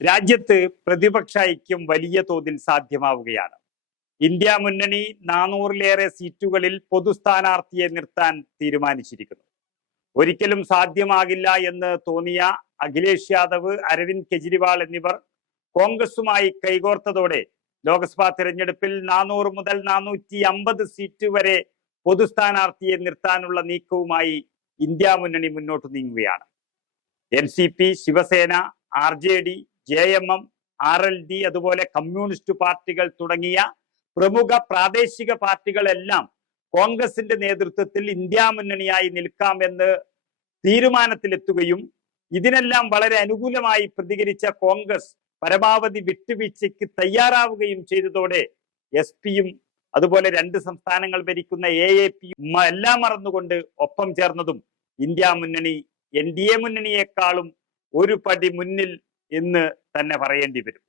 രാജ്യത്ത് പ്രതിപക്ഷ ഐക്യം വലിയ തോതിൽ സാധ്യമാവുകയാണ്. ഇന്ത്യ മുന്നണി 400-ലേറെ സീറ്റുകളിൽ പൊതുസ്ഥാനാർത്ഥിയെ നിർത്താൻ തീരുമാനിച്ചിരിക്കുന്നു. ഒരിക്കലും സാധ്യമാകില്ല എന്ന് തോന്നിയ അഖിലേഷ് യാദവ്, അരവിന്ദ് കെജ്രിവാൾ എന്നിവർ കോൺഗ്രസുമായി കൈകോർത്തതോടെ ലോക്സഭാ തെരഞ്ഞെടുപ്പിൽ 400 മുതൽ 450 സീറ്റ് വരെ പൊതുസ്ഥാനാർത്ഥിയെ നിർത്താനുള്ള നീക്കവുമായി ഇന്ത്യ മുന്നണി മുന്നോട്ട് നീങ്ങുകയാണ്. NCP, Shiv Sena, RJD, JMM, RLD, അതുപോലെ കമ്മ്യൂണിസ്റ്റ് പാർട്ടികൾ തുടങ്ങിയ പ്രമുഖ പ്രാദേശിക പാർട്ടികളെല്ലാം കോൺഗ്രസിന്റെ നേതൃത്വത്തിൽ ഇന്ത്യ മുന്നണിയായി നിൽക്കാമെന്ന് തീരുമാനത്തിലെത്തുകയും ഇതിനെല്ലാം വളരെ അനുകൂലമായി പ്രതികരിച്ച കോൺഗ്രസ് പരമാവധി വിട്ടുവീഴ്ചയ്ക്ക് തയ്യാറാവുകയും ചെയ്തതോടെ SP-യും അതുപോലെ 2 സംസ്ഥാനങ്ങൾ ഭരിക്കുന്ന AAP-യും എല്ലാം മറന്നുകൊണ്ട് ഒപ്പം ചേർന്നതും ഇന്ത്യ മുന്നണി NDA മുന്നണിയെക്കാളും ഒരു പടി മുന്നിൽ എന്ന് തന്നെ പറയേണ്ടി വരും.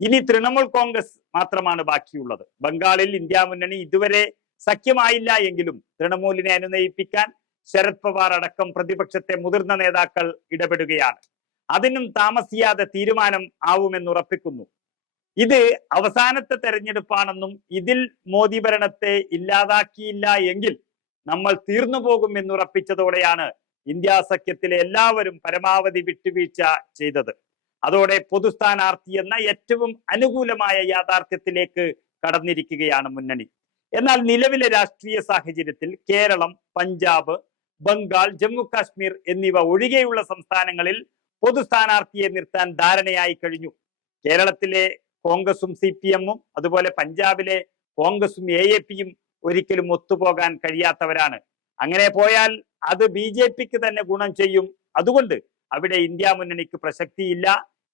ഇനി തൃണമൂൽ കോൺഗ്രസ് മാത്രമാണ് ബാക്കിയുള്ളത്. ബംഗാളിൽ ഇന്ത്യ മുന്നണി ഇതുവരെ സഖ്യമായില്ല എങ്കിലും തൃണമൂലിനെ അനുനയിപ്പിക്കാൻ ശരത് പവാർ അടക്കം പ്രതിപക്ഷത്തെ മുതിർന്ന നേതാക്കൾ ഇടപെടുകയാണ്. അതിനും താമസിയാതെ തീരുമാനം ആവുമെന്ന് ഉറപ്പിക്കുന്നു. ഇത് അവസാനത്തെ തെരഞ്ഞെടുപ്പാണെന്നും ഇതിൽ മോദി ഭരണത്തെ ഇല്ലാതാക്കിയില്ല എങ്കിൽ നമ്മൾ തീർന്നു പോകും എന്നുറപ്പിച്ചതോടെയാണ് ഇന്ത്യ സഖ്യത്തിലെ എല്ലാവരും പരമാവധി വിട്ടുവീഴ്ച ചെയ്തത്. അതോടെ പൊതുസ്ഥാനാർത്ഥി എന്ന ഏറ്റവും അനുകൂലമായ യാഥാർത്ഥ്യത്തിലേക്ക് കടന്നിരിക്കുകയാണ് മുന്നണി. എന്നാൽ നിലവിലെ രാഷ്ട്രീയ സാഹചര്യത്തിൽ കേരളം, പഞ്ചാബ്, ബംഗാൾ, ജമ്മു കാശ്മീർ എന്നിവ ഒഴികെയുള്ള സംസ്ഥാനങ്ങളിൽ പൊതുസ്ഥാനാർത്ഥിയെ നിർത്താൻ ധാരണയായി കഴിഞ്ഞു. കേരളത്തിലെ കോൺഗ്രസും CPM-ഉം അതുപോലെ പഞ്ചാബിലെ കോൺഗ്രസും AAP-യും ഒരിക്കലും ഒത്തുപോകാൻ കഴിയാത്തവരാണ്. അങ്ങനെ പോയാൽ അത് BJP-ക്ക് തന്നെ ഗുണം ചെയ്യും. അതുകൊണ്ട് അവിടെ ഇന്ത്യ മുന്നണിക്ക് പ്രസക്തിയില്ല.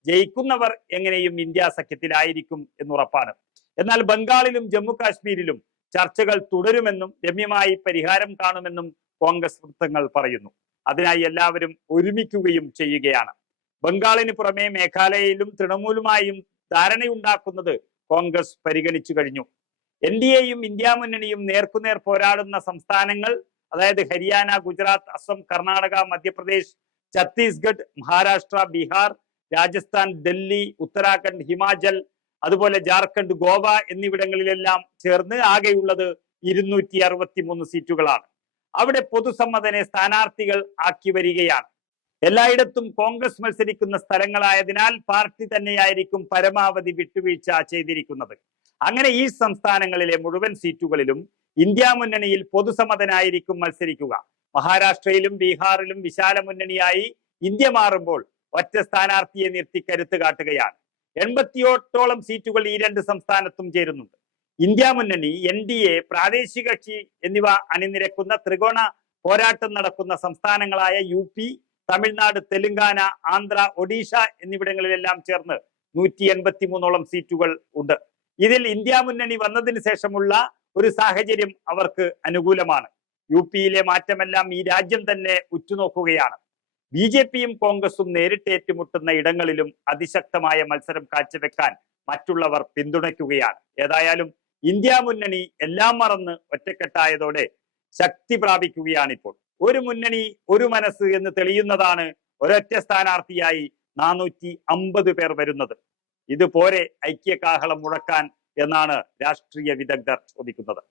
ജയിക്കുന്നവർ എങ്ങനെയും ഇന്ത്യ സഖ്യത്തിലായിരിക്കും എന്നുറപ്പാണ്. എന്നാൽ ബംഗാളിലും ജമ്മു കാശ്മീരിലും ചർച്ചകൾ തുടരുമെന്നും രമ്യമായി പരിഹാരം കാണുമെന്നും കോൺഗ്രസ് വൃത്തങ്ങൾ പറയുന്നു. അതിനായി എല്ലാവരും ഒരുമിക്കുകയും ചെയ്യുകയാണ്. ബംഗാളിന് പുറമെ മേഘാലയയിലും തൃണമൂലുമായും ധാരണയുണ്ടാക്കുന്നത് കോൺഗ്രസ് പരിഗണിച്ചു കഴിഞ്ഞു. NDA-യും ഇന്ത്യ മുന്നണിയും നേർക്കുനേർ പോരാടുന്ന സംസ്ഥാനങ്ങൾ, അതായത് ഹരിയാന, ഗുജറാത്ത്, അസം, കർണാടക, മധ്യപ്രദേശ്, ഛത്തീസ്ഗഡ്, മഹാരാഷ്ട്ര, ബീഹാർ, രാജസ്ഥാൻ, ഡൽഹി, ഉത്തരാഖണ്ഡ്, ഹിമാചൽ, അതുപോലെ ജാർഖണ്ഡ്, ഗോവ എന്നിവിടങ്ങളിലെല്ലാം ചേർന്ന് ആകെയുള്ളത് 263 സീറ്റുകളാണ്. അവിടെ പൊതുസമ്മതനെ സ്ഥാനാർത്ഥികൾ ആക്കി വരികയാണ്. എല്ലായിടത്തും കോൺഗ്രസ് മത്സരിക്കുന്ന സ്ഥലങ്ങളായതിനാൽ പാർട്ടി തന്നെയായിരിക്കും പരമാവധി വിട്ടുവീഴ്ച ചെയ്തിരിക്കുന്നത്. അങ്ങനെ ഈ സംസ്ഥാനങ്ങളിലെ മുഴുവൻ സീറ്റുകളിലും ഇന്ത്യ മുന്നണിയിൽ പൊതുസമ്മതനായിരിക്കും മത്സരിക്കുക. മഹാരാഷ്ട്രയിലും ബീഹാറിലും വിശാല മുന്നണിയായി ഇന്ത്യ മാറുമ്പോൾ ഒറ്റ സ്ഥാനാർത്ഥിയെ നിർത്തി കരുത്ത് കാട്ടുകയാണ്. 88ഓളം സീറ്റുകൾ ഈ 2 സംസ്ഥാനത്തും ചേരുന്നുണ്ട്. ഇന്ത്യ മുന്നണി, NDA, പ്രാദേശിക കക്ഷി എന്നിവ അണിനിരക്കുന്ന ത്രികോണ പോരാട്ടം നടക്കുന്ന സംസ്ഥാനങ്ങളായ UP, തമിഴ്നാട്, തെലുങ്കാന, ആന്ധ്ര, ഒഡീഷ എന്നിവിടങ്ങളിലെല്ലാം ചേർന്ന് 183ഓളം സീറ്റുകൾ ഉണ്ട്. ഇതിൽ ഇന്ത്യ മുന്നണി വന്നതിന് ശേഷമുള്ള ഒരു സാഹചര്യം അവർക്ക് അനുകൂലമാണ്. UP-യിലെ മാറ്റമെല്ലാം ഈ രാജ്യം തന്നെ ഉറ്റുനോക്കുകയാണ്. BJP-യും കോൺഗ്രസും നേരിട്ട് ഏറ്റുമുട്ടുന്ന ഇടങ്ങളിലും അതിശക്തമായ മത്സരം കാഴ്ചവെക്കാൻ മറ്റുള്ളവർ പിന്തുണയ്ക്കുകയാണ്. ഏതായാലും ഇന്ത്യ മുന്നണി എല്ലാം മറന്ന് ഒറ്റക്കെട്ടായതോടെ ശക്തി പ്രാപിക്കുകയാണിപ്പോൾ. ഒരു മുന്നണി, ഒരു മനസ്സ് എന്ന് തെളിയുന്നതാണ് ഒരൊറ്റ സ്ഥാനാർത്ഥിയായി 450 പേർ വരുന്നത്. ഇതുപോരെ ഐക്യകാഹളം മുഴക്കാൻ എന്നാണ് രാഷ്ട്രീയ വിദഗ്ധർ ചോദിക്കുന്നത്.